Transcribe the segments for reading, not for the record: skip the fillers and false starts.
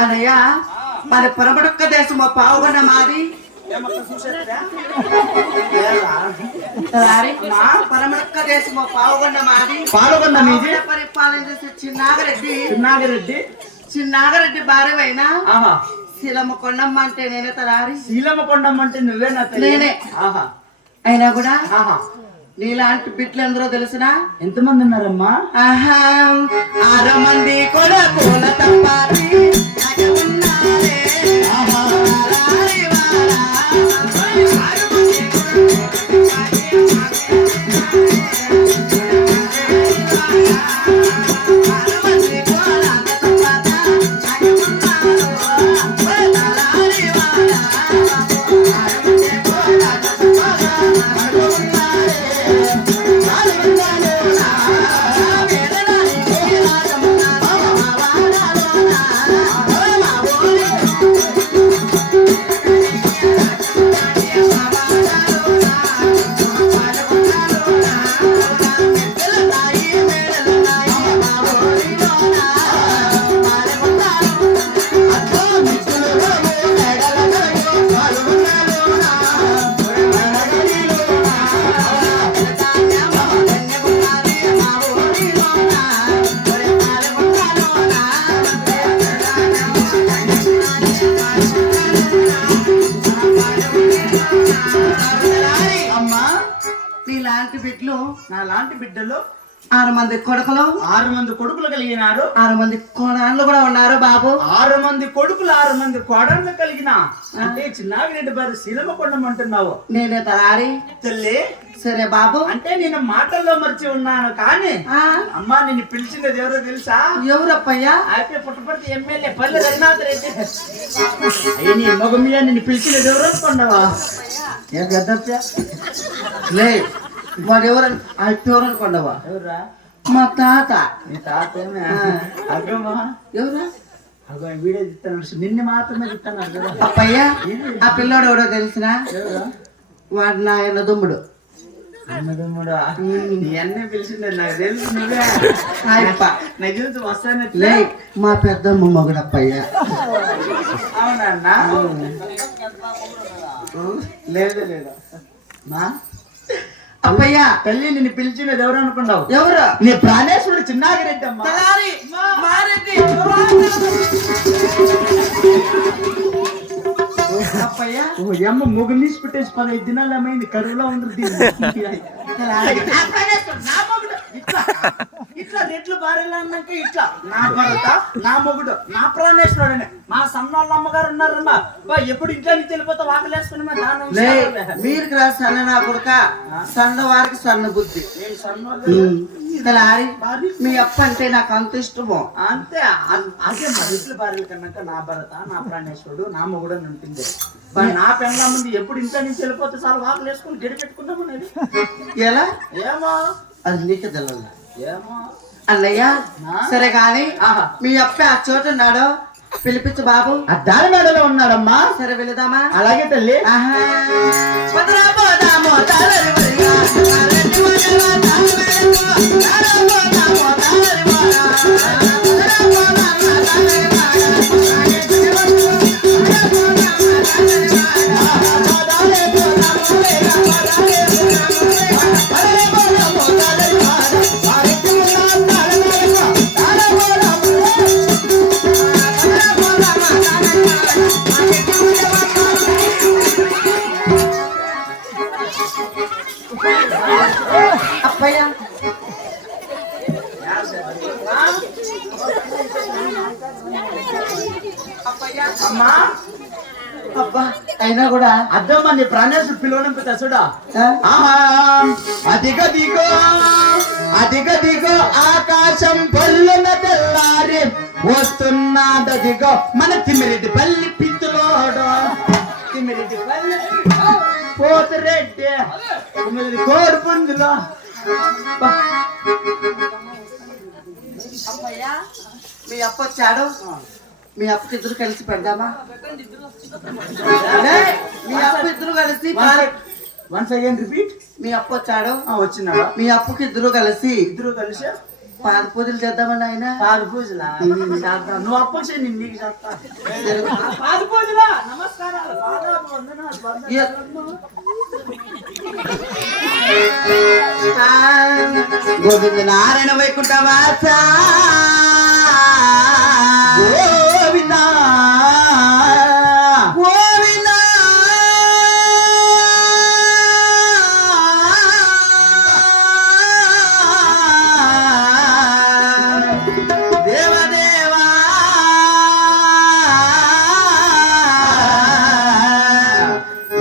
అన్నయ్య మన పరమడొక్క దేశం పావుగొండ మాది పరమడొక్క దేశం పావుగొండ మాది పాల్గొండ మీది పరిపాలన చేసే చిన్నాగరెడ్డి భార్యవైనా శీలమ్మ కొండమ్మ అంటే నేనే తలారి శీలమ్మ కొండమ్మ అంటే నువ్వేనా నేనే అయినా కూడా నీలాంటి బిడ్డలు ఎందరో తెలిసిన ఎంతమంది ఉన్నారమ్మా 6 మంది కొడుకుల తప్పారి ఉన్నారే నాలాంటి బిడ్డలు 6 మంది కొడుకులు 6 మంది కొడుకులు కలిగినారు 6 మంది కోడళ్ళు కూడా ఉన్నారు బాబు 6 మంది కొడుకులు 6 మంది కోడళ్ళు కలిగిన అంటే చిన్నాగిరెడ్డి బారు శీలమ్మ కొండమ్మ అంటున్నావు నేనే తలారి తల్లి సరే బాబు అంటే నేను మాటల్లో మర్చి ఉన్నాను కానీ అమ్మా నిన్ను పిలిచినది ఎవరో తెలుసా ఎవరప్పయ్యా అయితే పుట్టపర్తి ఎమ్మెల్యే పల్లె రఘునాథ్ రెడ్డి అయ్యి నీ మగమియా నిన్ను పిలిచినది ఎవరో అనుకున్నావా లే మరి ఎవరు అనుకున్నావా ఎవరా మా తాత నీ తాత అగ్గమ్మా ఎవరా వీడియో తిట్టాను నిన్ను మాత్రమే తిట్టాను అప్పయ్యా ఆ పిల్లోడు ఎవడో తెలిసిన వాడు నా దుమ్ముడు అన్నదమ్ముడా నీ అన్నీ పిలిచిండే నాకు తెలుసు నువ్వే నా చూసి వస్తానే లే మా పెద్దమ్మ మొగడప్పయ్యా అవునన్నా లేదు లేదు మా అప్పయ్యా తల్లి నిన్ను పిలిచినది ఎవరు అనుకున్నావు ఎవరు నీ ప్రాణేశ్వరుడు చిన్నాగిరెడ్డి అమ్మా అప్పయ్యా అమ్మ మొగ్గు నీసి పెట్టేసి 15 దినాలు ఏమైంది కరువులో ఉంది ఇట్లా రెట్లు భార్యలు అన్నాక ఇట్లా నా భర్త నా మొగుడు నా ప్రాణేశ్వరుడు మా సన్నోళ్ళ అమ్మగారు ఉన్నారమ్మా ఎప్పుడు ఇంట్లో నుంచి వెళ్ళిపోతా వాకలేసుకుని మీరు సన్న నా కొడుక సన్న వారికి సన్న బుద్ధి మీ అప్ప అంటే నాకు అంత ఇష్టము అంతే అదే మా రెట్లు భార్యల కన్నాక నా భర్త నా ప్రాణేశ్వరుడు నా మొగుడు అని ఉంటుంది నా పెళ్ళ ముందు ఎప్పుడు ఇంట్లో నుంచి వెళ్ళిపోతే చాలా వాకలు వేసుకుని గడి పెట్టుకుంటాము అనేది ఎలా ఏమో అది నీకే తెల్ల ఏమో అన్నయ్య సరే గాని మీ అప్ప ఆ చోట ఉన్నాడు పిలిపించు బాబు ఆ దాని మేడలో ఉన్నాడమ్మా సరే వెళదామా అలాగే తల్లి అప్పయ్యా అమ్మా అబ్బా అయినా కూడా అద్దమ్మా నీ ప్రాణేశ్వరు పిలువడం తెసుడా అధిక దిగో ఆకాశం పల్లున తెల్లారి వస్తున్నాడదిగో మన తిమ్మిరెడ్డి పల్లి పిత్తులోడు తిమ్మిరెడ్డి పల్లి పోతురెడ్డి కోడి పుంజులో అప్పయ్యా మీ అప్ప వచ్చాడు మీ అప్పకి ఇద్దరు కలిసి పెడదామా మీ అప్ప ఇద్దరు కలిసి వన్స్ అగైన్ రిపీట్. మీ అప్పు వచ్చాడు, వచ్చినావా? మీ అప్పుకి ఇద్దరు కలిసి ఇద్దరు కలిసి పాద పూజలు చేద్దామని ఆయన. పాద పూజలా చేస్తా. నువ్వు అప్పకు చేయి, నేను నీకు చేస్తా. పాద పూజలా నమస్కారాలు, పాదాలు, వందనాలు, వందనాలు. గోవింద నారాయణ వైకుంఠ వాస గోవింద గోవింద దేవదేవా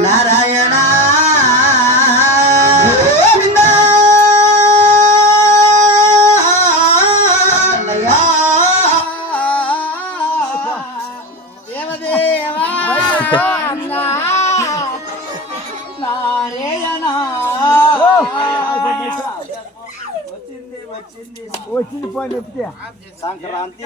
నారాయణ గోవింద దేవదేవా నారాయణ. వచ్చింది వచ్చింది పోయి చెప్తే సంక్రాంతి